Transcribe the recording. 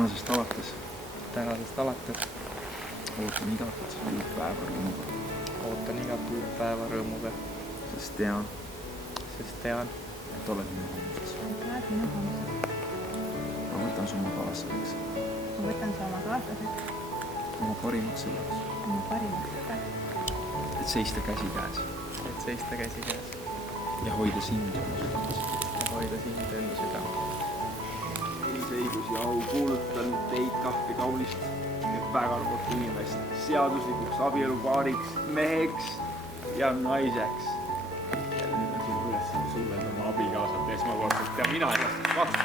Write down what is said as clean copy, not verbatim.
tänasest alates ootan igat uut päeva rõõmuga. Ootan igat uut päeva rõõmuga. Sest tean, et oled minu homseks. Ma võtan su oma kaaslaseks. Oma parimaks sõbraks. Et seista käsikäes. Ja hoida sind enda südames. Eesõigus ja au kuulutan teid kahte kaunist ja väga arvat inimest seaduslikuks abielupaariks, meheks ja naiseks. Ja nüüd on sinu ülesanne sulle oma abikaasat esmakordselt ja mina ei lasta vastu.